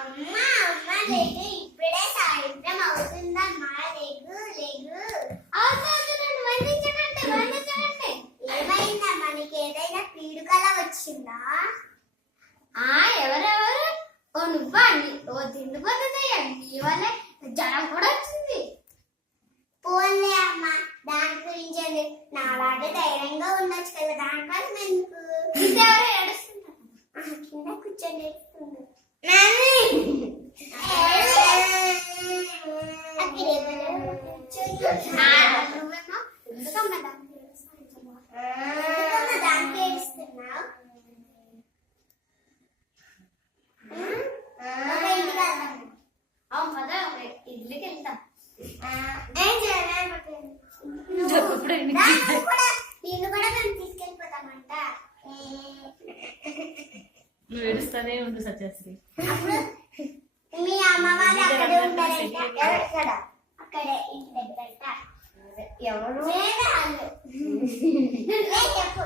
అమ్మా అమ్మ లేగు, ఇప్పుడే సాయంత్రం అవుతుందమ్మా. లేగు లేగు. అవుతుంది, వండించకండి. ఏమైందమ్మా, నీకు ఏదైనా పీడుకల వచ్చిందా? ఎవరెవరు? ఓ నువ్వా? ఓ తిండిపోతుందయ్యా, నీ వల్లే జ్వరం కూడా వచ్చింది. పోన్లే అమ్మా, దాని గురించి నాలాగే ధైర్యంగా ఉండొచ్చు కదా, దానికోసం ఎందుకు? ఎవరో ఏడుస్తున్నారు, కింద కూర్చొని ఏడుస్తుంది. నువ్వేమో ఎందుకమ్మా దానికి ఏడుస్తున్నావు? అవును కదా, ఇడ్లీకి వెళ్తాం. నిన్ను కూడా మేము తీసుకెళ్ళిపోతామంట. నువ్వు ఏడుస్తానే ఉండు సత్యశ్రీ. అప్పుడు మీ అమ్మ వాళ్ళు అక్కడే ఉంటారంట, అక్కడే ఇంటి దగ్గరంట. ఎవరు? చెప్పు.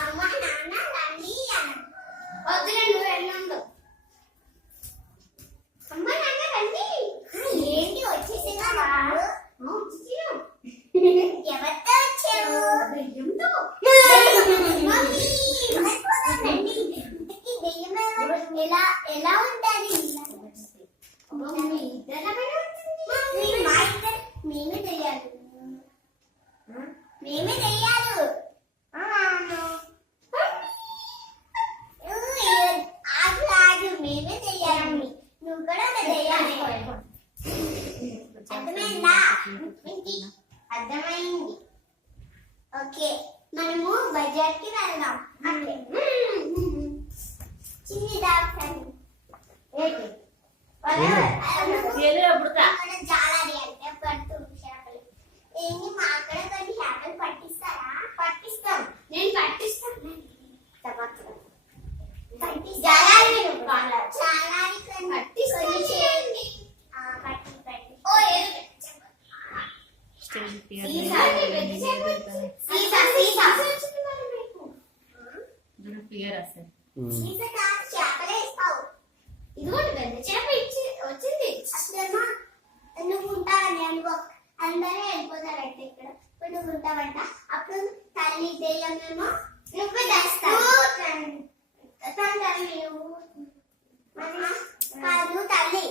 అమ్మ నాన్న రండి అన్న. వద్దులే, నువ్వు వెళ్ళండు. అమ్మ నాన్న రండి. ఏంటి వచ్చేసిందా? ఎవరితో వచ్చావు? ఎలా ఉంటుంది? మేమే తెలియాలి, మేమే తెలియాలి. ఆగు, మేమే తెలియాలి. నువ్వు కూడా తెలియాలి. అర్థమైందా? అర్థమైంది. ఓకే, మనము బజార్కి వెళ్దాం. చిన్ని డాక్టర్ జాలాడి అంటే పట్టు చేపలు. ఏంటి మా అక్కడ కొన్ని చేపలు పట్టిస్తారా? పట్టిస్తాం, నేను పట్టిస్తాను. చేపలే ఇస్తావు. ఇదిగోండి పెద్ద చేప ఇచ్చి వచ్చింది. అసలేమో నువ్వు ఉంటావని అనుకో, అందరూ వెళ్ళిపోతారంటే ఇక్కడ. ఇప్పుడు నువ్వు ఉంటావంట. అప్పుడు తల్లి దెయ్యమేమో నువ్వు తెస్తావు. తల్లి